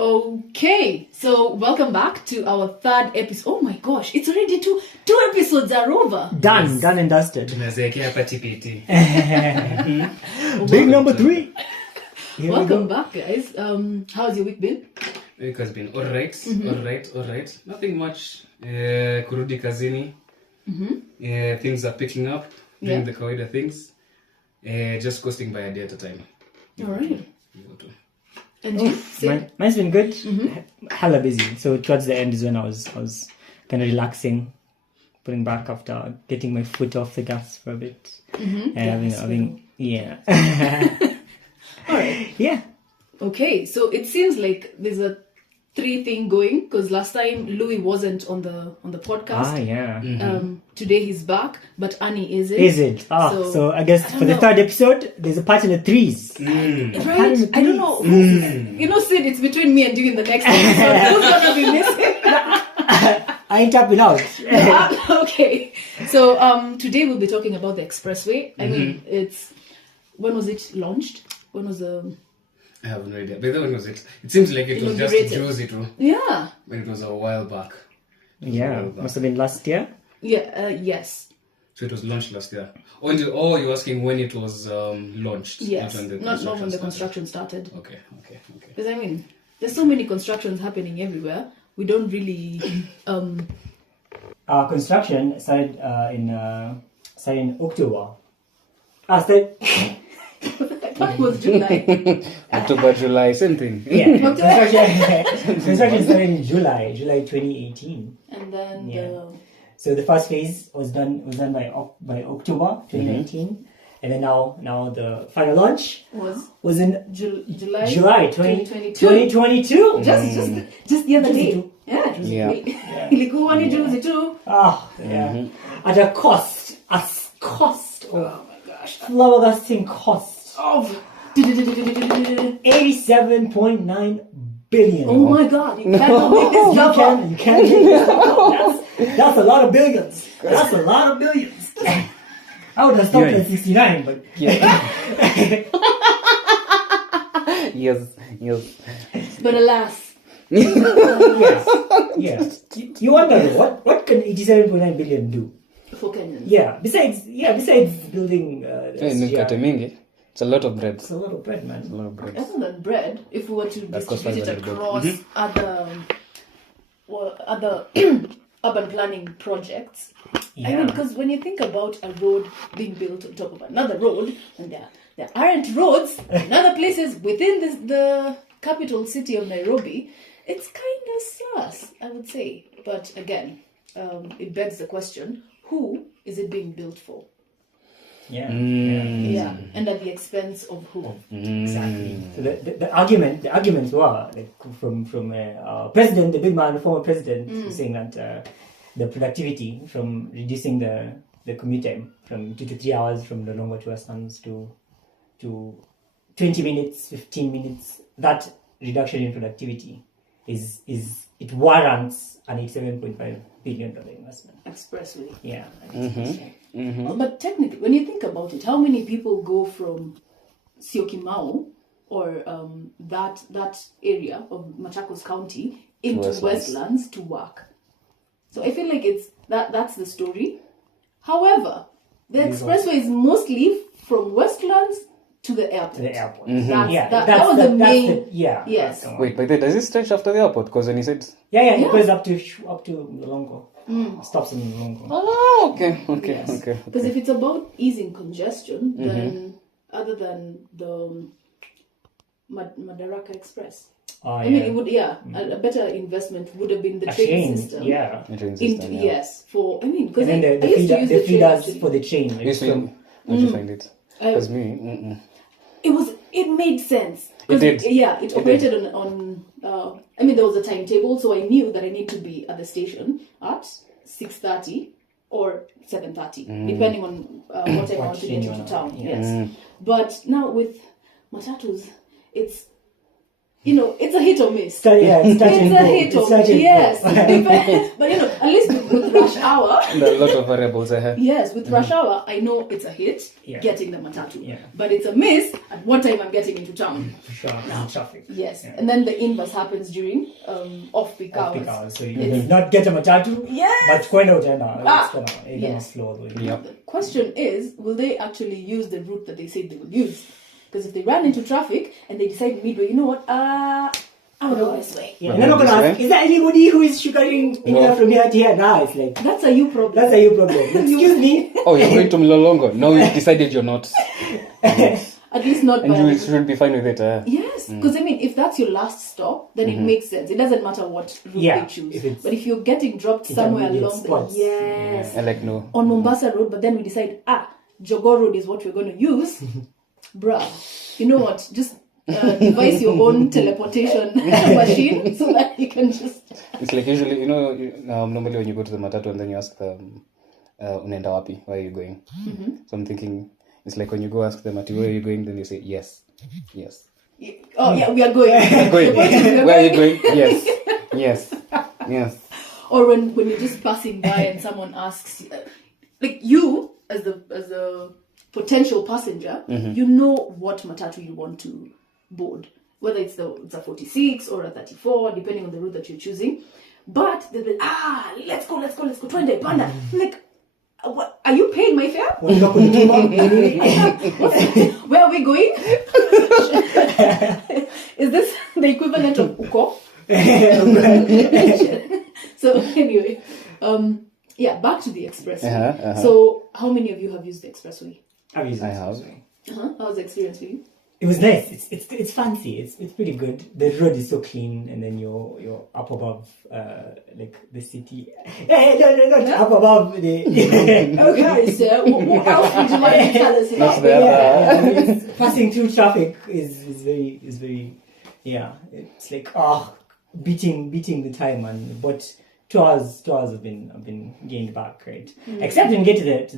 Okay, so welcome back to our third episode. Oh my gosh, it's already two episodes are over. Done and dusted. Tunazeekea hapa TPT. Big number 3. Welcome back, guys. How's your week been? Week has been all right. Nothing much. Kurudi kazini. Things are picking up. Doing the kawaida things. Just coasting by a day at a time. All right. And you? Mine's been good. Hella busy. So towards the end is when I was kind of relaxing, putting back after getting my foot off the gas for a bit. Yeah. All right. Yeah. Okay, so it seems like there's a 3 thing going because last time Louis wasn't on the podcast. Yeah. Today he's back, but Annie isn't. Is it? So I guess for the third episode, there's a part in the 3s. Right? I don't know. You know, Sid, it's between me and you in the next episode. Who's gonna be missing? I ain't tapping out. Okay. So today we'll be talking about the Expressway. I mean, when was it launched? When was the... I have no idea. But when was it? It seems like it was just Josie too. Yeah. When it was a while back. Yeah. Must have been last year. Yeah. Yes. So it was launched last year. Oh, you're asking when it was launched? Yes. Not when the construction started. Okay. Because I mean, there's so many constructions happening everywhere. We don't really. Our construction started in October. It was July. October, July, same thing. Yeah. Construction started in July 2018. And then So the first phase was done by October 2019, and then now the final launch was in July 2022. Just the other day. Yeah. Ilikuwa ni juzi tu. At a cost. Oh my gosh. Flabbergasting cost of 87.9 billion. Oh my God! You cannot make this up. You can't make this up. That's a lot of billions. That's a lot of billions. I would have stopped at 69, but yes. But alas. Yes. You wonder what can 87.9 billion do for Kenyans? Besides building it's a lot of bread. It's a lot of bread, man. Other than bread, if we were to distribute it across other urban planning projects, I mean, because when you think about a road being built on top of another road, and there aren't roads in other places within the capital city of Nairobi, it's kind of sus, I would say. But again, it begs the question: who is it being built for? Yeah, and at the expense of who? Exactly. So the arguments were like from president, the big man, the former president, saying that the productivity from reducing the commute time from 2 to 3 hours from the longer to Westlands to 20 minutes, 15 minutes. That reduction in productivity it warrants an $87.5 billion investment. Expressway. Yeah. But technically, when you think about it, how many people go from Syokimau or that area of Machakos County into Westlands to work? So I feel like that's the story. However, the expressway is mostly from Westlands to the airport. That was the main. Yes. Wait, but does it stretch after the airport? Because when you said it goes up to Longo. Stops in Longo. Oh, okay. Because if it's about easing congestion, then other than the Madaraka Express, I mean, it would a better investment would have been the train system. Yeah, the train system. Yes, for because and then the feeders for the train. How'd you find it? Because me, It made sense. It did. It operated on I mean, there was a timetable, so I knew that I need to be at the station at 6:30 or 7:30, depending on what time I want to get into town. Yes. But now with matatus, it's you know, it's a hit or miss. It's touch It's and a go. hit It's or touch and yes. go. But you know, at least with rush hour, There are a lot of variables ahead. yes, with rush hour, I know it's a hit Yeah. getting the matatu. Yeah. But it's a miss at what time I'm getting into town. For sure, and traffic. Yes. Yeah. And then the inverse happens during off-peak hours. Off-peak hours. So you not get a matatu, Yes. but kwenda utaenda. Ah, It's yes. gonna flow. Yep. The question is, will they actually use the route that they say they will use? Because if they run into traffic and they decide midway, you know what, I will go this way. Yeah, and I'm not gonna ask, is there anybody who is sugaring anywhere from here to here? Nah, it's like, That's a you problem. that's a you problem. Excuse me. Oh, you're going to Mlolongo? No, you've decided you're not. At least not And by you should be fine with it. Yes, because I mean, if that's your last stop, then it makes sense. It doesn't matter what route Yeah, they choose. if it's But if you're getting dropped somewhere intermediate along spots, the yes, I like no. on Mombasa Road, but then we decide, Jogoo Road is what we're going to use, bruh. You know what? Just devise your own teleportation machine so that you can just. It's like usually, you know, normally when you go to the matatu and then you ask them, unaenda wapi? Where are you going? So I'm thinking, it's like when you go ask them, where are you going? Then you say, yes. Yes. Oh, yeah, we are going. Going. The point is we are Where are you going. going? Yes. Yes. Yes. Or when you're just passing by and someone asks, like you as the potential passenger, you know what matatu you want to board, whether it's a 46 or a 34, depending on the route that you're choosing. But they'll be, let's go, twende panda. Like, what, are you paying my fare? Where are we going? Is this the equivalent of uko? So anyway, back to the expressway. So how many of you have used the expressway? I've used it. I have. How's the experience for you? It was nice. It's fancy. It's pretty good. The road is so clean, and then you're up above like the city. Hey, no, up above the. Okay, sir. What else would you like to tell us about? Passing through traffic is very. Yeah, it's like beating the time, and but 2 hours have been gained back, right? Except when you get to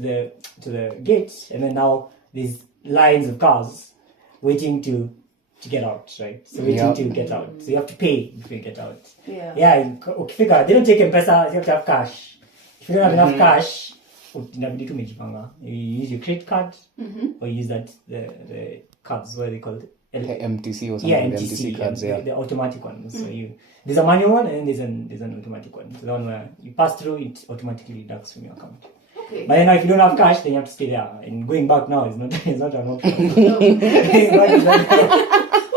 the gate, and then now there's lines of cars waiting to get out, right? So waiting to get out. So you have to pay before you get out. Yeah. Ukifika, they don't take M-Pesa, you have to have cash. If you don't have enough cash, inabidi tu umejipanga. You use your credit card, or you use the cards, what do they call it? MTC or something. Yeah, the MTC cards, the automatic ones. So there's a manual one and then there's an automatic one. So the one where you pass through, it automatically deducts from your account. Okay. But then now if you don't have cash, then you have to stay there. And going back now is not an option. Well,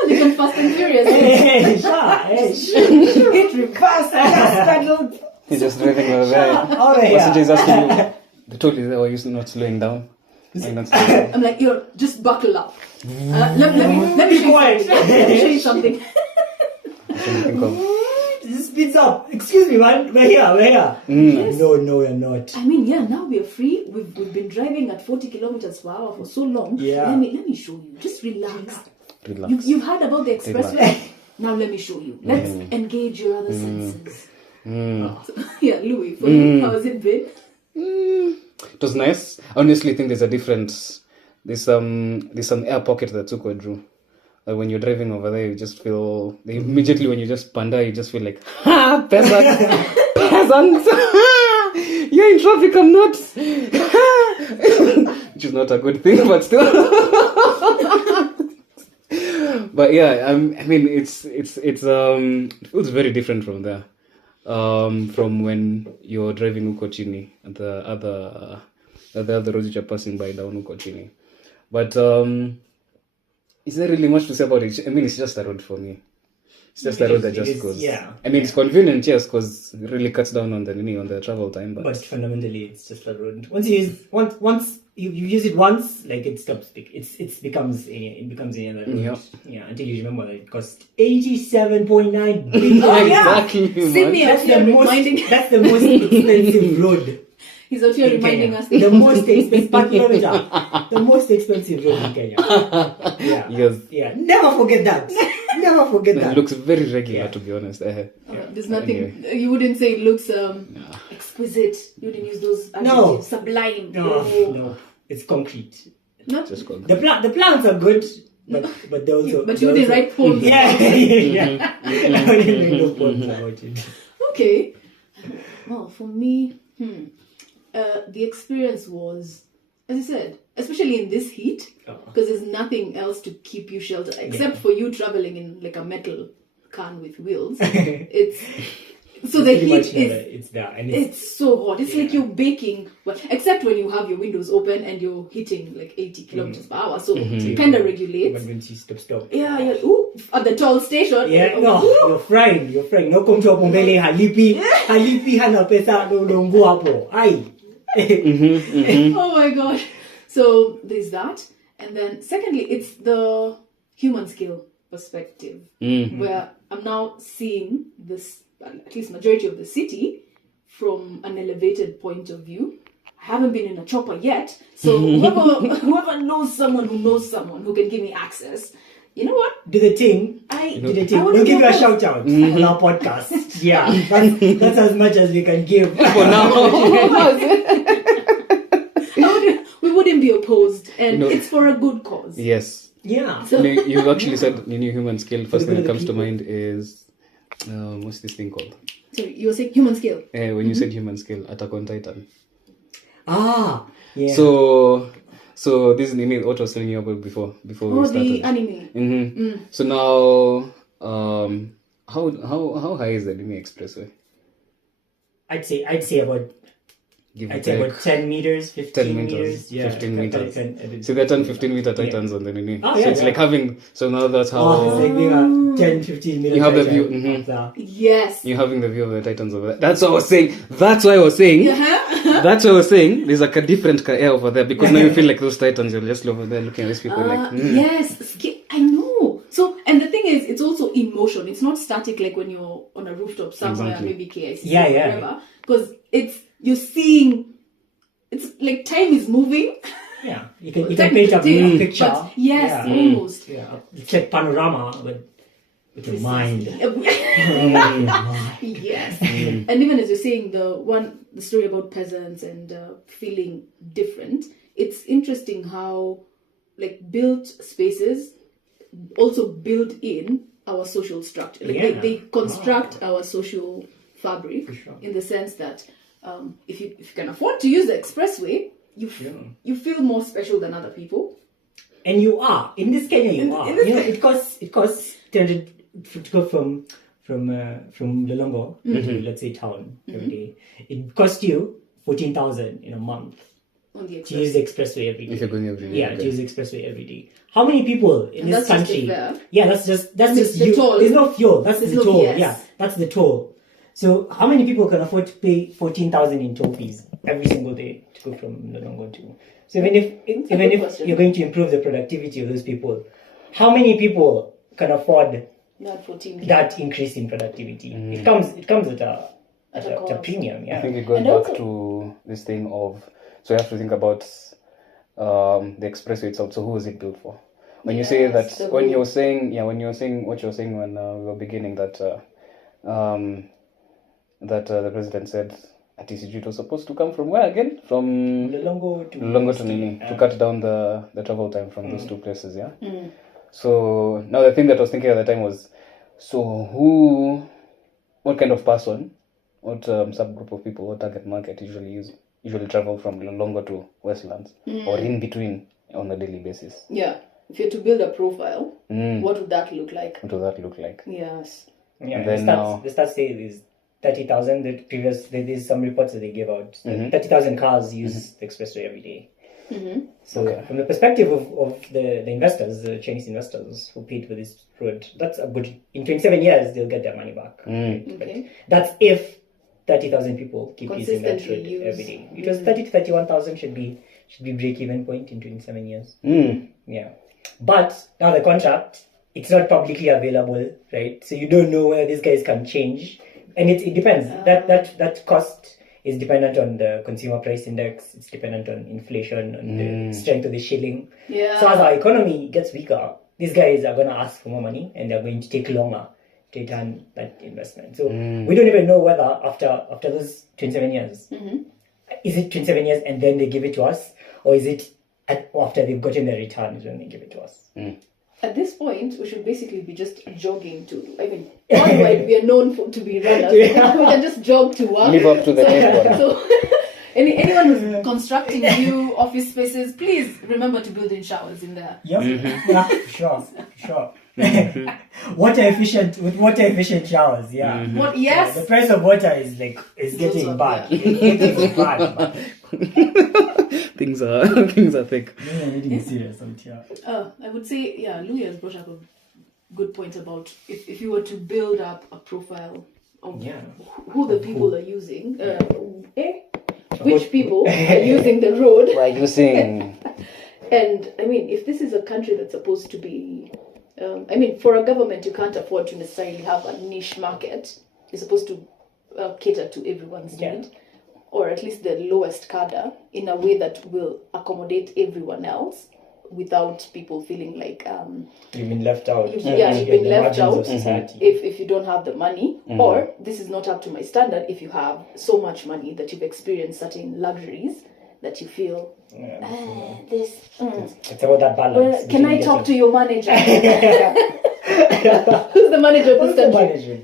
you can Fast and Furious. Hit reverse, pedal. He's just driving over there. Passenger is asking you, they told you, are you not slowing down? Are you not slowing down? I'm like, just buckle up. Let me show you something. Think of. This speeds up. Excuse me, man. We're here. Yes. No, we're not. I mean, now we are free. We've been driving at 40 kilometers per hour for so long. Yeah. Let me show you. Just relax. You've heard about the expressway. Now let me show you. Let's engage your other senses. Yeah, Louis, for you, how has it been? It was nice. I honestly think there's a difference. There's some air pocket that Tukwa drew. Like when you're driving over there, you just feel immediately when you just panda, you just feel like peasants, you're in traffic. I'm not, which is not a good thing, but still. But yeah, I mean, it feels very different from there. From when you're driving Uko Chini and the other roads which are passing by down Uko Chini. But is there really much to say about it? I mean, it's just a road for me. It's just a road that just goes. Yeah. I mean, it's convenient, yes, because it really cuts down on the travel time. But fundamentally, it's just a road. Once you use it once, like it stops. It becomes another road. Yeah. Until you remember that it cost 87.9 billion. Exactly. Sydney, That's the most expensive road. He's out here reminding us. The most expensive per kilometer. The most expensive road in Kenya. Yeah. Yes. Yeah. Never forget that. Never forget that. It looks very regular, to be honest. There's nothing. You wouldn't say it looks exquisite. You wouldn't use those adjectives. No. Sublime. No. It's concrete. No. Just called. The plants are good. but they also. But you didn't write poems. Yeah. I didn't make no poems about it. Okay. Well, for me, the experience was, as I said, especially in this heat, because there's nothing else to keep you sheltered except for you traveling in like a metal can with wheels. It's so the heat is it's there and it's so hot. It's like you're baking, well, except when you have your windows open and you're hitting like 80 kilometers per hour, so it kind of regulates. When you stop. Yeah. Ooh, at the toll station. Yeah, no, you're frying. No come to Pombele halipi hana pesa longo hapo. Ai. Oh my gosh. So there's that. And then secondly, it's the human scale perspective, where I'm now seeing this, at least majority of the city, from an elevated point of view. I haven't been in a chopper yet, so whoever knows someone who can give me access, you know what? Do the thing. We'll give you a shout out on our podcast. Yeah, that's as much as we can give for now. We wouldn't be opposed, and it's for a good cause. Yes. Yeah. So you actually said new human scale. First thing that comes to mind is what's this thing called? Sorry, you were saying human scale. When you said human scale, Attack on Titan. Ah, yeah. So this is what I was telling you about before we started. The anime. So now, how high is the Kenyan Expressway? I'd say about 10 meters, 15 meters. Yeah, 15 meters. So there are 10, 15-meter Titans on the Nini. Oh, so it's like having, so now that's how... it's like being a 10, 15 meters. You have the view. Yes. You're having the view of the Titans over there. That's what I was saying. That's why I was saying. There's like a different air over there, because now you feel like those Titans, you're just over there looking at these people Yes, I know. So, and the thing is, it's also in motion. It's not static like when you're on a rooftop somewhere, maybe KIC or whatever. Because you're seeing, it's like time is moving. Yeah, you can paint a picture. But yes, almost. Yeah, it's like panorama, but with your mind. Yes. And even as you're saying, the story about peasants and feeling different, it's interesting how like built spaces also build in our social structure. Like they construct our social fabric in the sense that if you can afford to use the expressway, you feel more special than other people. And you are in this Kenya. It costs 300 to go from Lolongo to, let's say, town every day. It costs you 14,000 in a month on the to use the expressway every day. If you're going every day. Yeah, to use the expressway every day. How many people in this country? That's just the you. toll. There's no fuel. That's the toll. Yes. Yeah, that's the toll. So how many people can afford to pay 14,000 in toll fees every single day to go from Lolongo to? So even if you're going to improve the productivity of those people, how many people can afford that increase in productivity? It comes at a premium. Yeah, I think it goes back to this thing of, so you have to think about the expressway itself. So who was it built for? When you say that, when you were saying what you were saying when we were beginning that the president said at TCG it was supposed to come from where again? From Lolongo to Nini, to cut down the travel time from those two places, yeah? So now the thing that I was thinking at the time was, so what kind of person, what subgroup of people, what target market usually travel from Lolongo to Westlands or in between on a daily basis? Yeah. If you're to build a profile, what would that look like? Yes. Yeah, the stats say there's 30,000. There's some reports that they gave out. 30,000 cars use the expressway every day. So from the perspective of the investors, the Chinese investors who paid for this road, that's a good. In 27 years, they'll get their money back. Right? That's if 30,000 people keep using that road every day. It was 30 to 31,000 should be break-even point in 27 years. Yeah, but now the contract, it's not publicly available, right? So you don't know whether these guys can change, and it depends. That cost is dependent on the consumer price index. It's dependent on inflation, on the strength of the shilling. Yeah. So as our economy gets weaker, these guys are going to ask for more money, and they're going to take longer to return that investment. So we don't even know whether after those 27 years, is it 27 years and then they give it to us, or is it after they've gotten their returns when they give it to us? at this point, we should basically be just jogging to. I mean, worldwide we are known to be runners. We can just jog to work. Live up to the name. So, anyone who's constructing new office spaces, please remember to build in showers in there. Yep. Yeah, sure. Water efficient showers. Yeah. What? Yes. The price of water is getting also- bad. yeah. It's getting bad. Things are thick. Yeah, getting serious out here. I would say, yeah, Louis has brought up a good point about if you were to build up a profile of who the people are using, which people are using the road. We're using. And I mean, if this is a country that's supposed to be, for a government, you can't afford to necessarily have a niche market. You're supposed to cater to everyone's need, or at least the lowest cadre, in a way that will accommodate everyone else without people feeling like You've been left out. you've been left out of society. if you don't have the money, or this is not up to my standard. If you have so much money that you've experienced certain luxuries that you feel this. It's about that balance. Can I talk to your manager? Who's the manager of this country?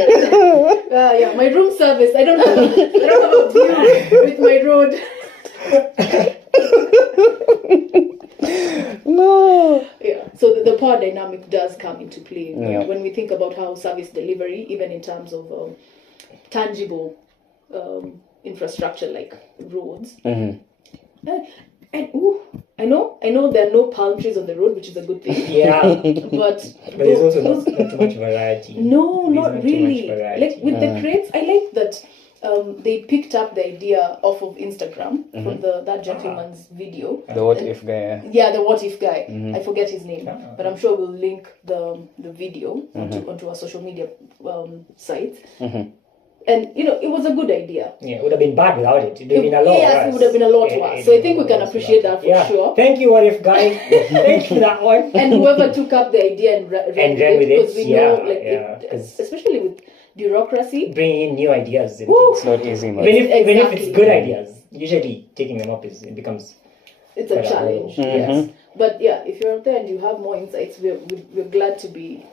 Yeah, my room service. I don't have a view with my road. No. Yeah, so the power dynamic does come into play Yeah. when we think about how service delivery, even in terms of tangible infrastructure like roads. And I know there are no palm trees on the road, which is a good thing. Yeah. But There's also not too much variety. no, There's not too really. much variety. Like with the crates, I like that they picked up the idea off of Instagram from that gentleman's video. The what if guy. Yeah, the what if guy. I forget his name, but I'm sure we'll link the video onto our social media sites. And it was a good idea. Yeah, it would have been bad without it. It would have been a lot Yes, worse. it would have been a lot worse. So I think we can appreciate that for sure. Thank you, what if guy. Thank you for that one. And whoever took up the idea and ran with it, because we know, especially with bureaucracy, Bringing in new ideas. It's not easy, man. Even if Exactly. it's good ideas, usually taking them up it becomes. it's a challenge. Yes, but yeah, if you're out there and you have more insights, we're glad to be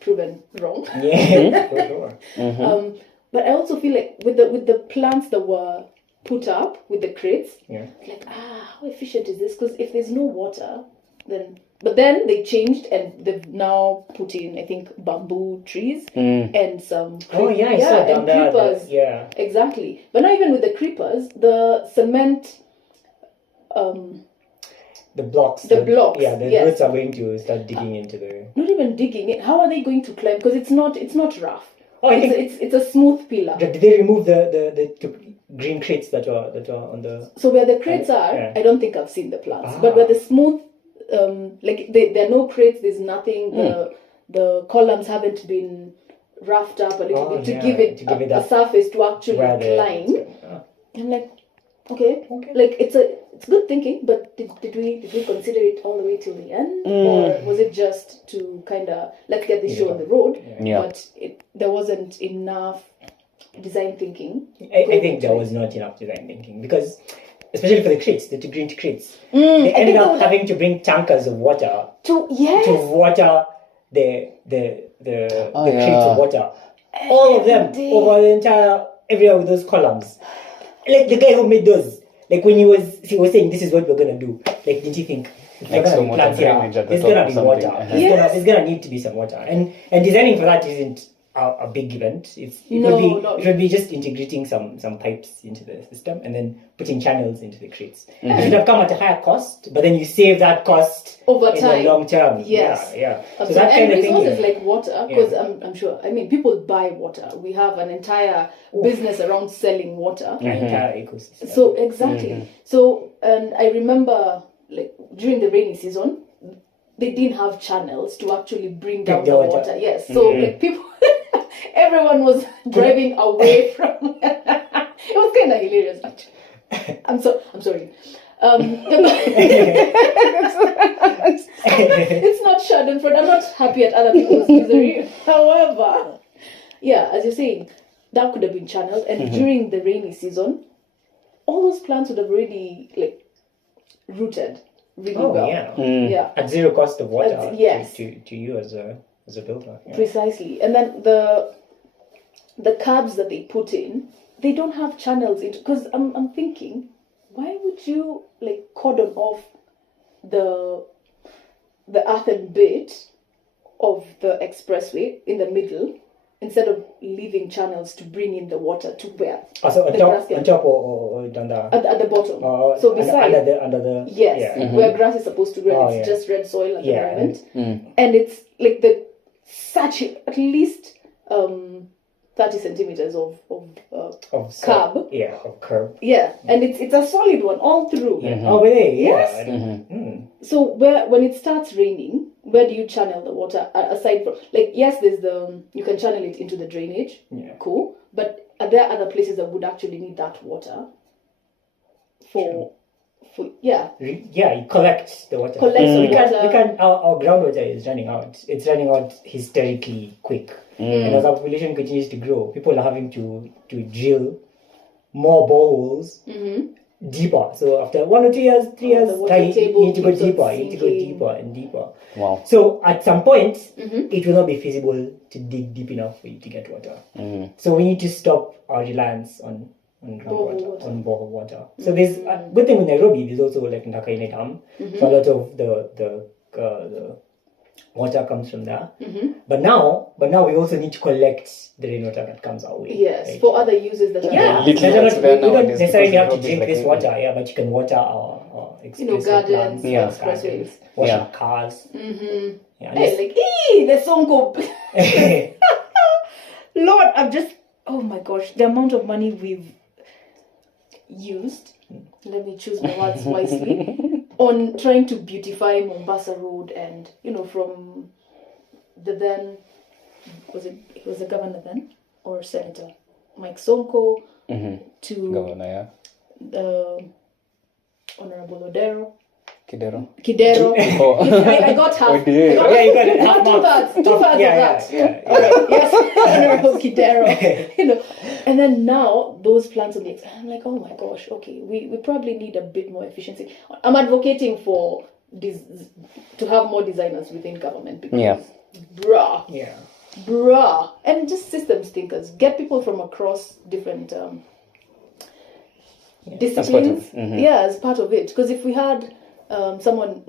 proven wrong. Yeah, for sure. But I also feel like with the plants that were put up with the crates, like how efficient is this? Because if there's no water, then they changed and they've now put in, I think, bamboo trees and some I saw down there. creepers. Exactly. But not even with the creepers, the cement. The blocks. The blocks, Yeah, the yes. roots are going to start digging into the. Not even digging it. How are they going to climb? Because it's not rough. Oh, I think It's a smooth pillar. did they remove the green crates that are on the? So where the crates are, I don't think I've seen the plants. But where the smooth, there are no crates. There's nothing. The columns haven't been roughed up a little bit to give it a surface to actually climb. I'm like, okay. Like it's good thinking, but did we consider it all the way till the end, or was it just to kind of let's get this show on the road? Yeah. But there wasn't enough design thinking. I think there was not enough design thinking because, especially for the crates, the green crates, they ended up having to bring tankers of water to water the crates of water, all of them over the entire area with those columns. Like the guy who made those, like when he was saying this is what we're gonna do. Like, didn't you think Like some water drainage at the there's top gonna or be something. water? There's gonna need to be some water, and designing for that isn't a big event. It would be just integrating some pipes into the system and then putting channels into the crates. It should have come at a higher cost, but then you save that cost over in time. the long term. Yes. Yeah. So So that kind and of thing. resources like water, because I'm sure. I mean, people buy water. We have an entire business around selling water. Entire ecosystem. So exactly. So and I remember like during the rainy season, they didn't have channels to actually bring down the water. Yes. So like people, everyone was driving away from. It was kind of hilarious actually. I'm sorry. It's not schadenfreude. I'm not happy at other people's misery. However, yeah, as you're saying, that could have been channeled. And during the rainy season, all those plants would have already routed really Oh, well. yeah. Yeah. At zero cost of water yes. to you as a builder. Yeah. Precisely. And then the curbs that they put in, they don't have channels into, because I'm thinking, why would you like cordon off the earthen bit of the expressway in the middle instead of leaving channels to bring in the water to where So the grass on top or down there? at the bottom. So beside under the yes, yeah. where grass is supposed to grow, it's yeah. just red soil at the Yeah, moment, and it's like such at least 30 centimeters of curb. Of curb. Yeah, and it's a solid one all through. Oh, really? Yes. Yeah. So when it starts raining, where do you channel the water aside from, like, yes, there's you can channel it into the drainage. Yeah. Cool, but are there other places that would actually need that water for Yeah, you collect the water. Collect the we water. can our groundwater is running out. It's running out hysterically quick. And as our population continues to grow, people are having to drill more boreholes deeper. So after 1 or 2 years, 3 years, the water you table need to go keeps on deeper. You need to go sinking. deeper and deeper. Wow. So at some point, it will not be feasible to dig deep enough for you to get water. So we need to stop our reliance on groundwater, on borehole water. So there's a good thing with Nairobi. There's also like Ndakaine Dam. So a lot of the water comes from there. But now we also need to collect the rainwater that comes our way. yes, right? for other uses that are We don't nowadays necessarily have to because drink like this water, but you can water our expressway gardens, plants, expressways. wash our cars. Yeah, Hey, like, the song go. Lord, oh my gosh, the amount of money we've used, let me choose my words wisely, on trying to beautify Mombasa Road, and from the then, he was a governor then, or senator, Mike Sonko, to Governor, Honorable Odero. Kidero. I got half. Oh, dear. Yeah, you got it. Half Two thirds of that. Yes, Honorable Kidero. And then now those plants on the I'm like, oh my gosh, okay, we probably need a bit more efficiency. I'm advocating for to have more designers within government because, bruh, and just systems thinkers. Get people from across different disciplines. As part of it. Because if we had someone,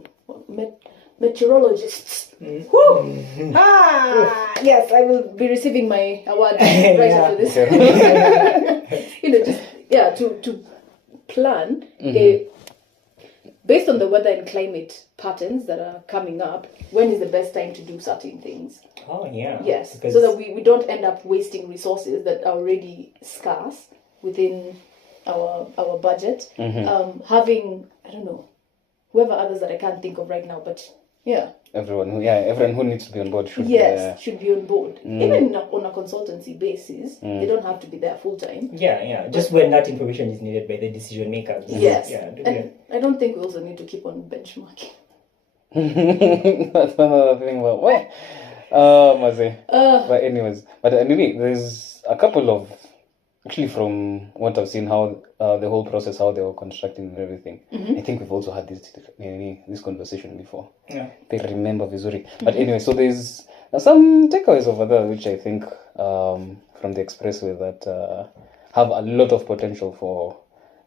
meteorologists. Woo! Yes, I will be receiving my award right after this. To plan based on the weather and climate patterns that are coming up. When is the best time to do certain things? Oh yeah. Yes, Because so that we don't end up wasting resources that are already scarce within our budget. Having, I don't know, whoever others that I can't think of right now, but Everyone who needs to be on board should should be on board. Even on a consultancy basis, they don't have to be there full time. Just when that information is needed by the decision makers. Yes. And I don't think we also need to keep on benchmarking. That's another thing. But where? But anyways, but anyway, there's a couple of, actually from what I've seen, how the whole process, how they were constructing and everything. I think we've also had this conversation before. Yeah. They remember vizuri. But anyway, so there's some takeaways over there, which I think from the expressway that have a lot of potential for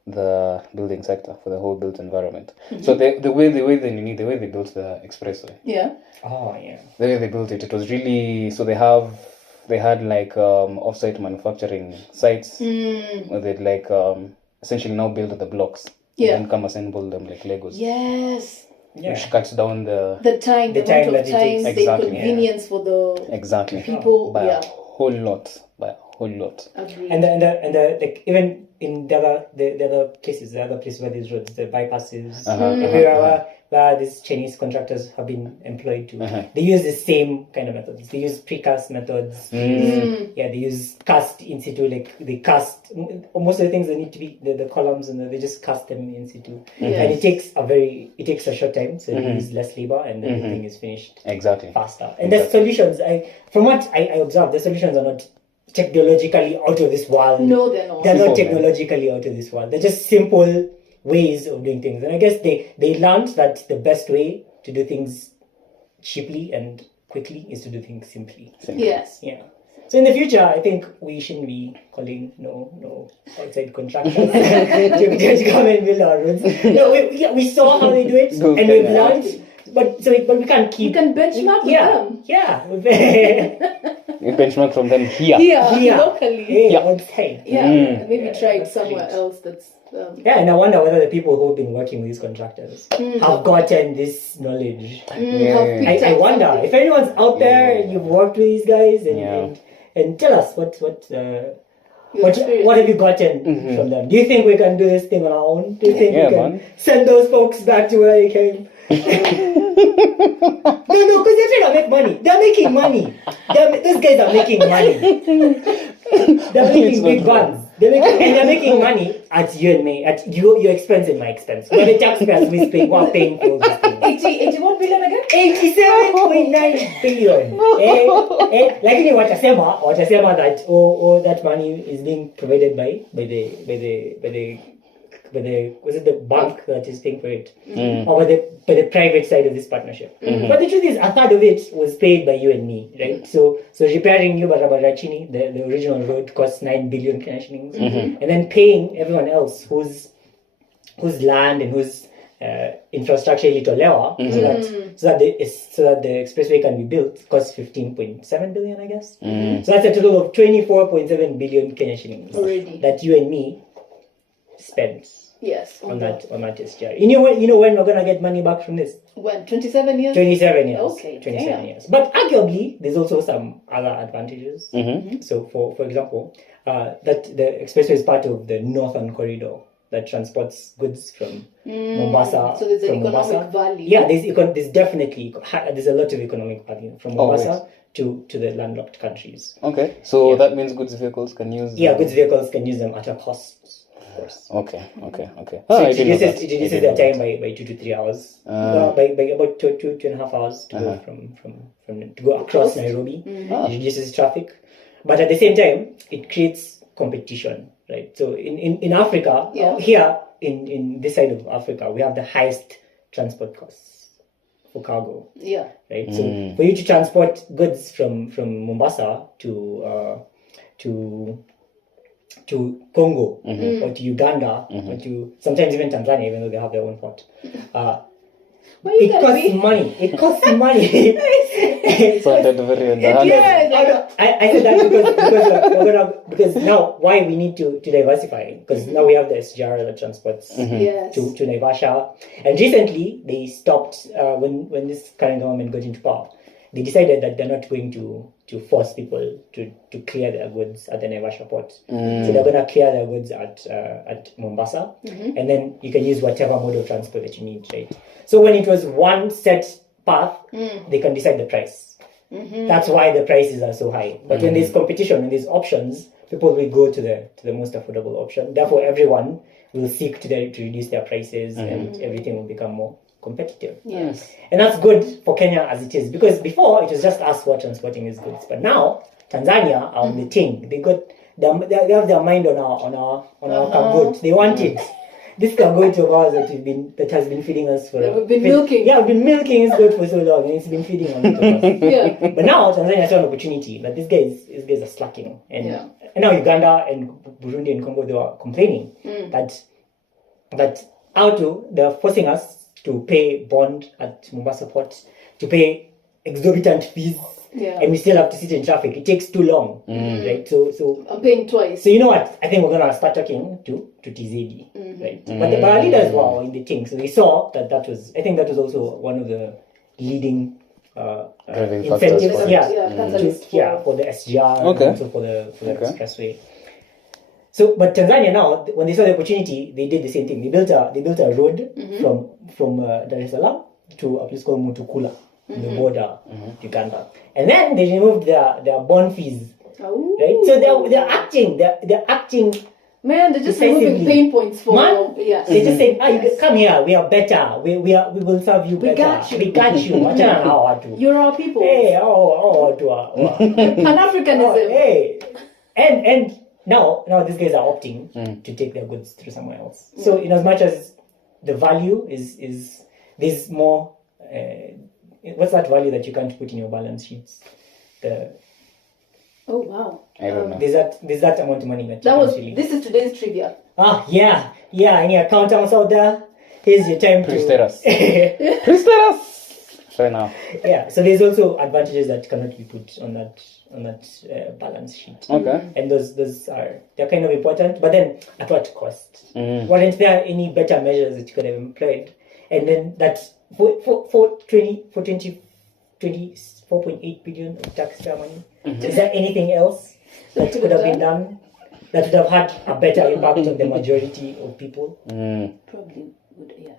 the building sector, for the whole built environment. So the way they built the expressway. Yeah. Oh yeah. The way they built it was really, so they had like off-site manufacturing sites where they'd like essentially now build the blocks and then come assemble them like Legos. Yes. Which cuts down the time, the time amount of that it time, takes. the Exactly, inconvenience for the people. by a whole lot. Agreed. And the like even in the other places where these roads, the bypasses, everywhere where these Chinese contractors have been employed to, they use the same kind of methods. They use precast methods. They use cast in situ. Like they cast most of the things that need to be the columns, and they just cast them in situ. And it takes a short time, so they use less labor, and then the thing is finished faster. And the solutions, from what I observed, the solutions are not technologically out of this world. No, they're not. They're not technologically out of this world. They're just simple ways of doing things. And I guess they learned that the best way to do things cheaply and quickly is to do things simply. Yes. Yeah. So in the future, I think we shouldn't be calling no outside contractors to come and build our roads. No, we saw how they do it, and we've learned. But we can't keep. You can benchmark with them. Yeah. You benchmark from them here. Here, locally. Yeah, outside. Yeah, maybe try it somewhere else. That's. Yeah, and I wonder whether the people who've been working with these contractors have gotten this knowledge. I wonder if anyone's out there, you've worked with these guys, and tell us what have you gotten from them? Do you think we can do this thing on our own? Do you think we can send those folks back to where they came? No, because they're trying to make money. They're making money. Those guys are making money. They're making big buns. They're making money at you and me, at your expense and my expense. We're the taxpayers we're paying for all these things. 81 billion again? 87.9 billion. Lakini watasema that that money is being provided by the bank that is paying for it, or by the private side of this partnership. But the truth is, a third of it was paid by you and me, right? So repairing New Barabara Chini, the original road, cost 9 billion Kenya shillings, and then paying everyone else whose land and whose infrastructure ilitolewa, so that the expressway can be built, costs 15.7 billion, I guess. So that's a total of 24.7 billion Kenya shillings already that you and me spent. Yes. On that SGR. You know when we're gonna get money back from this? When? 27 years? 27 years. Okay. 27 years. But arguably, there's also some other advantages. So, for example, that the expressway is part of the northern corridor that transports goods from Mombasa. So there's an economic Mombasa. value. Yeah, there's definitely there's a lot of economic value from Mombasa to the landlocked countries. Okay, so that means goods vehicles can use. Yeah, goods vehicles can use them at a cost. Course. Okay. So it reduces their time by 2 to 3 hours. By about 2.5 hours to go from to go across Nairobi. It reduces traffic, but at the same time it creates competition, right? So in Africa, here in this side of Africa, we have the highest transport costs for cargo. Yeah. Right. So for you to transport goods from Mombasa to Congo or to Uganda or to sometimes even Tanzania, even though they have their own port. It costs money. It costs money. Sounded very underhanded. I said that because now why we need to diversify, because now we have the SGR that transports to Naivasha, and recently they stopped when this current government got into power. They decided that they're not going to force people to clear their goods at the Naivasha port. So they're going to clear their goods at Mombasa, and then you can use whatever mode of transport that you need, right? So when it was one set path, they can decide the price. That's why the prices are so high. But when there's competition, when there's options, people will go to the most affordable option. Therefore, everyone will seek to reduce their prices, and everything will become more competitive. Yes. And that's good for Kenya as it is, because before it was just us who are transporting these goods, but now Tanzania are on the thing. They have their mind on our cargo. They want it. This cargo of ours that has been feeding us for. We've been milking. Yeah, we've been milking this goat for so long, and it's been feeding on it to us. Yeah. But now Tanzania saw an opportunity, but these guys are slacking, and now Uganda and Burundi and Congo, they were complaining that they're forcing us to pay bond at Mombasa port, to pay exorbitant fees, and we still have to sit in traffic. It takes too long, right? So I'm paying twice. So you know what? I think we're gonna start talking to TZD, right? But our leaders were in the thing, so they saw that was. I think that was also one of the leading incentives, for the SGR, and also for the expressway. So, but Tanzania now, when they saw the opportunity, they did the same thing. They built a road from Dar es Salaam to a place called Mutukula, the border, Uganda, and then they removed their bond fees. Right, so they're acting. Man, they're just removing pain points for. Yes. They just say, you come here. We are better. We will serve you better. We got you. You're our people. Hey, Pan-Africanism. Hey, and. Now these guys are opting to take their goods through somewhere else. So in as much as the value is there's more. What's that value that you can't put in your balance sheets? Oh wow. I don't know. There's that amount of money that That you was. can't really. This is today's trivia. Yeah. Any accountants out there? Here's your time Please to. tell us. Please tell us. Fair enough. Yeah. So there's also advantages that cannot be put on that balance sheet. Okay. And they're kind of important, but then at what cost? Weren't there any better measures that you could have employed? And then that for 24.8 billion of taxpayer money. Is there anything else that could have been done that would have had a better impact on the majority of people? Probably would. Yeah.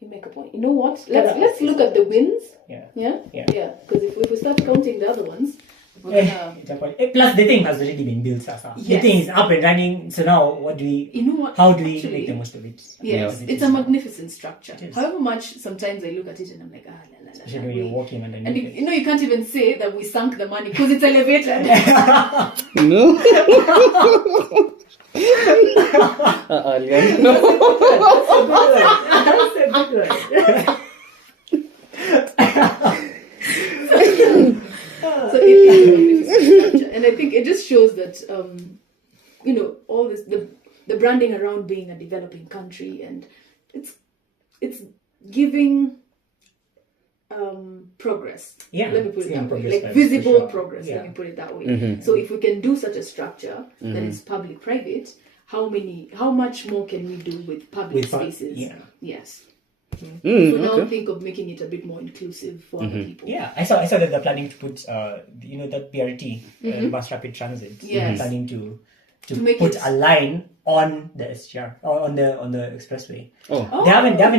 You make a point. You know what? Let's look at the wins. Yeah. Because if we start counting the other ones, we're gonna... Plus, the thing has already been built, Sasa. Yes. The thing is up and running. So now, what do we? You know what? How do we Actually, make the most of it? Yes, Yeah. it's a magnificent structure. It is. However much sometimes I look at it and I'm like, la la la. Especially when you're walking underneath. And it. you know, you can't even say that we sunk the money because it's elevated. No. Lian. No. That's a good one. So it is a magnificent structure. And I think it just shows that, all this, the branding around being a developing country, and it's giving progress. Yeah, Let me put it's it giving that way. progress, Like for visible sure. progress, Yeah. let me put it that way. So if we can do such a structure that is public-private, how much more can we do with public spaces? Yeah. Yes. So now Okay. think of making it a bit more inclusive for other people. Yeah, I saw that they're planning to put, that BRT, bus rapid transit. Yes. They're planning to make put it- a line on the SGR or on the expressway. Oh. They haven't. I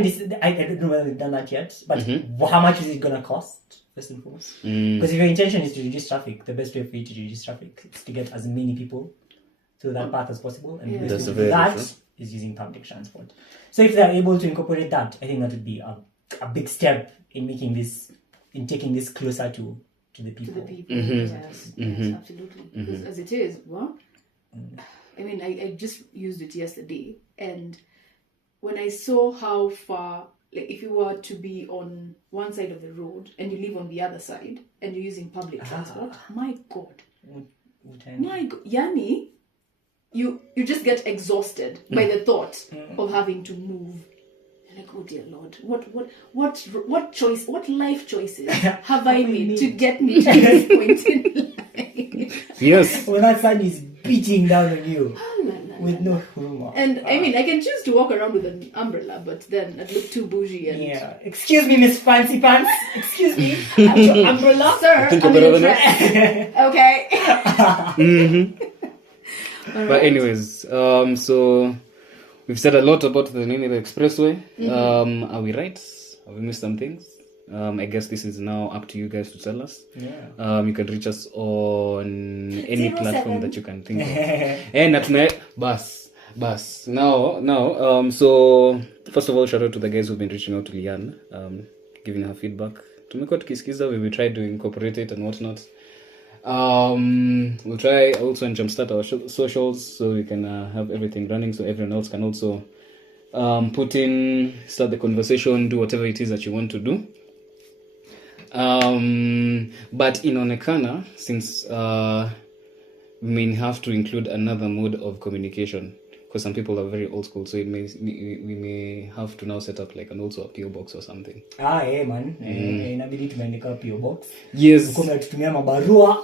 don't know whether they've done that yet. But how much is it gonna cost? First and foremost, because if your intention is to reduce traffic, the best way for you to reduce traffic is to get as many people through that path as possible, and the Yeah. best That's way to very do that true. is using public transport. So if they're able to incorporate that, I think that would be a big step in taking this closer to the people. To the people. Yes, absolutely. Because as it is, I mean, I just used it yesterday, and when I saw how far, like if you were to be on one side of the road and you live on the other side and you're using public transport, my God, Yani, you just get exhausted by the thought of having to move. Like, oh dear Lord, what choice, what life choices have I made to get me to this point in life? Yes. When that sun is beating down on you with no humor. And I mean, I can choose to walk around with an umbrella, but then I'd look too bougie and... Yeah. Excuse me, Miss Fancy Pants. Excuse me. Have your umbrella. Sir, think I'm you're better in than dress. Okay. But anyways, so we've said a lot about the Kenyan Expressway. Are we right? Have we missed some things? I guess this is now up to you guys to tell us. Yeah. You can reach us on any 07. platform that you can think of. And bus. Now, so first of all, shout out to the guys who've been reaching out to Lian, giving her feedback. Tumekuwa tukisikiza, we will try to incorporate it and whatnot. We'll try also and jumpstart our socials so we can have everything running, so everyone else can also start the conversation, do whatever it is that you want to do. But in Onekana, since we may have to include another mode of communication, because some people are very old school, so we may have to now set up like an also a PO box or something. Yeah, man. Inabidi tumeandika PO box. Yes. Kuna tutumia mabarua.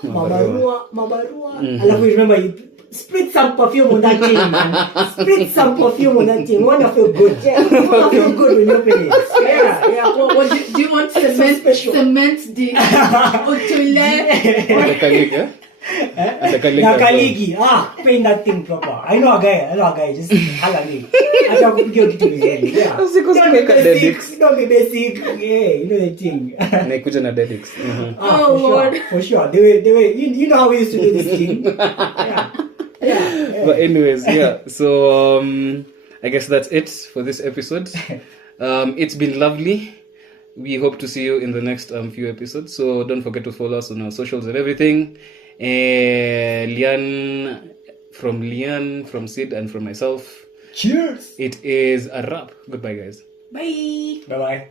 Alafu remember you split some perfume on that thing, man. Split some perfume on that thing. Wanna feel good. Yeah, wanna feel good when you open it. Yeah. What do you want? Cement the Atakalika. Nakaligi. Paint that thing proper. I know a guy. Just hala me. Acha kupigia kitu vizuri. Yeah. Don't be basic. Yeah, you know the thing. Naikuja na Dedix. Oh, Lord. For sure. They were, you know how we used to do this thing. Yeah. But anyways, yeah. So I guess that's it for this episode. It's been lovely. We hope to see you in the next few episodes. So don't forget to follow us on our socials and everything. Lian, from Sid, and from myself, Cheers. It is a wrap. Goodbye, guys. Bye. Bye bye.